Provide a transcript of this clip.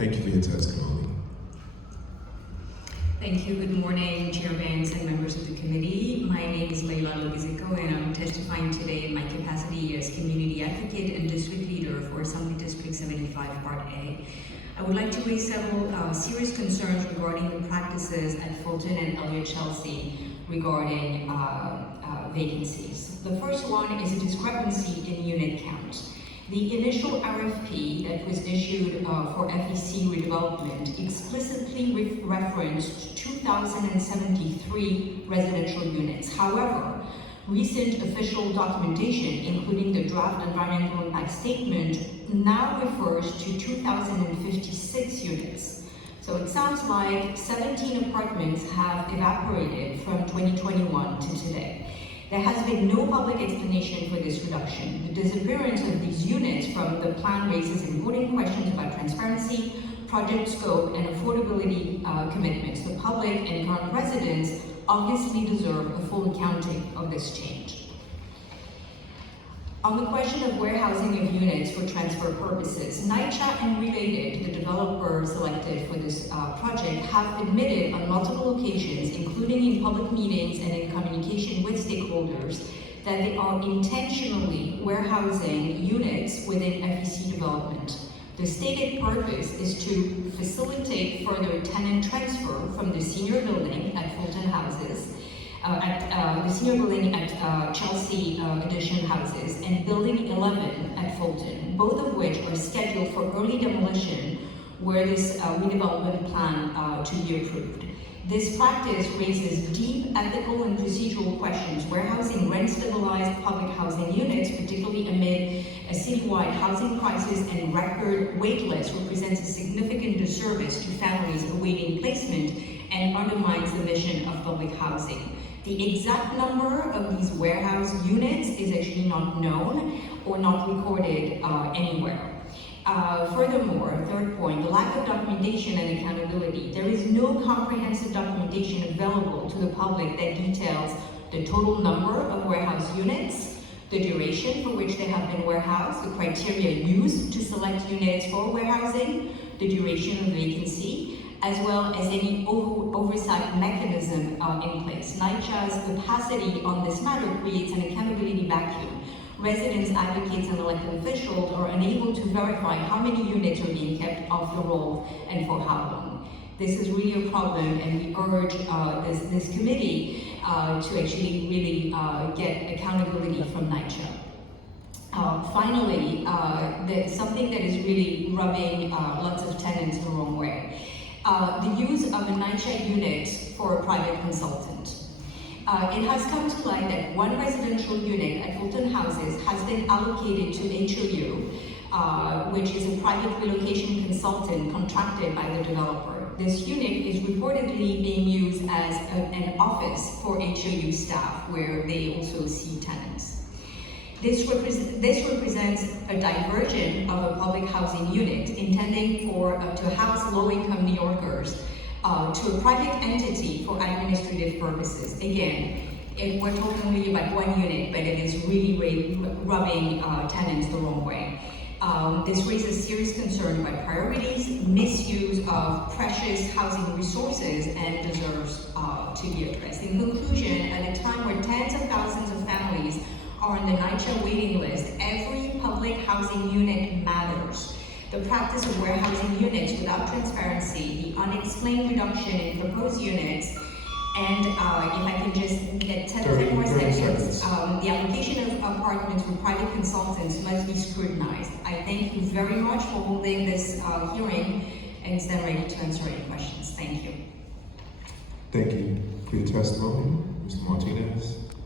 Thank you for your testimony. Thank you. Good morning, Chair Vance and members of the committee. My name is Layla Law Glisko, and I'm testifying today in my capacity as community advocate and district leader for Assembly District 75 Part A. I would like to raise several serious concerns regarding the practices at Fulton and Elliott Chelsea regarding vacancies. The first one is a discrepancy in unit count. The initial RFP that was issued for FEC redevelopment explicitly referenced 2,073 residential units. However, recent official documentation, including the draft environmental impact statement, now refers to 2,056 units. So it sounds like 17 apartments have evaporated from 2021 to today. There has been no public explanation for this reduction. The disappearance of these units from the plan raises important questions about transparency, project scope, and affordability commitments. The public and current residents obviously deserve a full accounting of this change. On the question of warehousing of units for transfer purposes, NYCHA and Related, the developer selected for this project, have admitted on multiple occasions, including in public meetings and in communication with stakeholders, that they are intentionally warehousing units within FEC development. The stated purpose is to facilitate further tenant transfer from the senior building at Fulton Houses, the senior building at Chelsea Edition Houses, and Building 11 at Fulton, both of which are scheduled for early demolition were this redevelopment plan to be approved. This practice raises deep ethical and procedural questions. Warehousing rent-stabilized public housing units, particularly amid a citywide housing crisis and record wait list, represents a significant disservice to families awaiting placement and undermines the mission of public housing. The exact number of these warehouse units is actually not known or not recorded anywhere. Furthermore, third point, the lack of documentation and accountability. There is no comprehensive documentation available to the public that details the total number of warehouse units, the duration for which they have been warehoused, the criteria used to select units for warehousing, the duration of vacancy, as well as any oversight mechanism in place. NYCHA's opacity on this matter creates an accountability vacuum. Residents, advocates, and elected officials are unable to verify how many units are being kept off the roll and for how long. This is really a problem, and we urge this committee to actually really get accountability from NYCHA. Finally, something that is really rubbing lots of tenants the wrong way. The use of a NYCHA unit for a private consultant. It has come to light that one residential unit at Fulton Houses has been allocated to HOU, which is a private relocation consultant contracted by the developer. This unit is reportedly being used as an office for HOU staff, where they also see tenants. This represents a diversion of a public housing unit intending to house low-income New Yorkers to a private entity for administrative purposes. Again, we're talking only about one unit, but it is really rubbing tenants the wrong way. This raises serious concern about priorities, misuse of precious housing resources, and deserves to be addressed. In conclusion, at a time where tens of thousands of families are on the NYCHA waiting list, every public housing unit matters. The practice of warehousing units without transparency, the unexplained reduction in proposed units, and if I can just get 10 more seconds, the allocation of apartments with private consultants must be scrutinized. I thank you very much for holding this hearing, and stand ready to answer any questions. Thank you. Thank you for your testimony, Mr. Martinez.